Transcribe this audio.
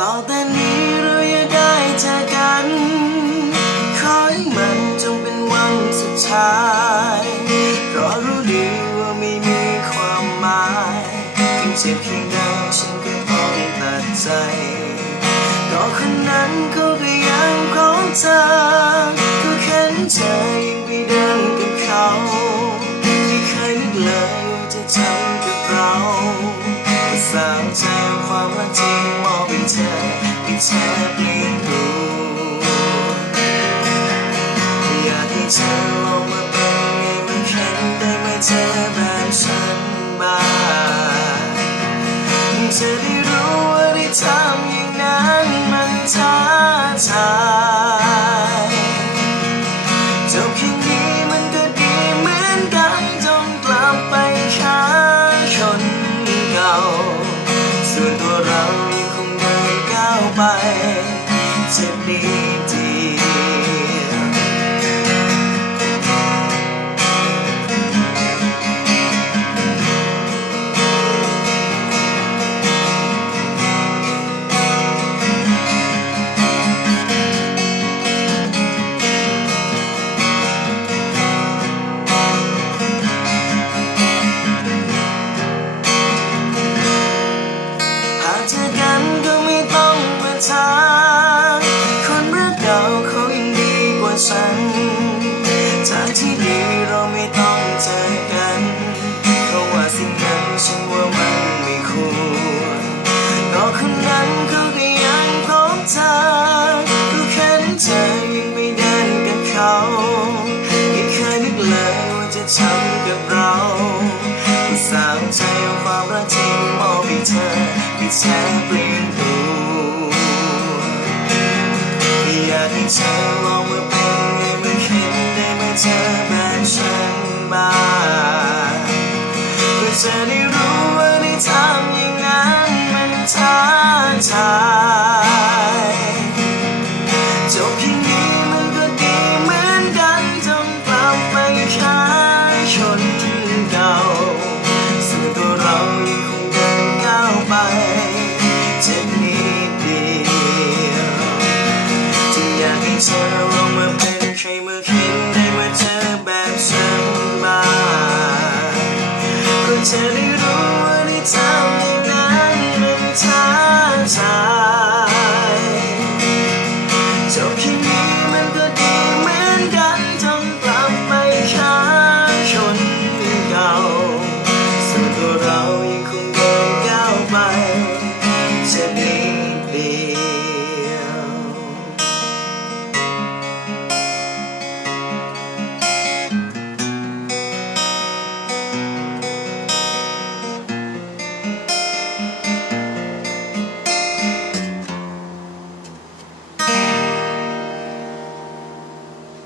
ต่อแต่นี้เราอย่าได้จากกัน ขอให้มันจงเป็นวันสุดท้ายเพราะรู้ดีว่าไม่มีความหมายถึงเจ็บเพียงใดฉันก็ต้องตัดใจก็คนนั้นเขาก็ยังของเธอก็เค่นใจยังไปเดินกับเขาไม่เคยนึกเลยว่าจะทำ แต่สาวใจความรักที่มอบให้เธอให้เธอเปลี่ยนรู้อยากให้เธอลองมาเป็นไงมันเห็นได้ไหมเธอแบบฉันบ้างเธอได้รู้ว่าได้ทำอย่างนั้นมันท้าทาย นก้าวไปจะดีเก็คนนั้นเขาก็ยังพร้อมเธอก็แค่นั้นเธอยังไม่เดินกับเขาไม่เคยนึกเลยว่าจะทำกับเราสาวใจเอาความรักที่มอบให้เธอให้เธอเปลี่ยนตัวอยากให้เธอลองมาเป็นไงมาเห็นได้ไหมเธอแบบฉันบ้างเพื่อจะได้ เธอลงมาเป็นใครเมื่อคิดได้มาเจอแบบฉันบ้างก็จะได้รู้ว่าได้ทำอย่างนั้นมันท้าทาย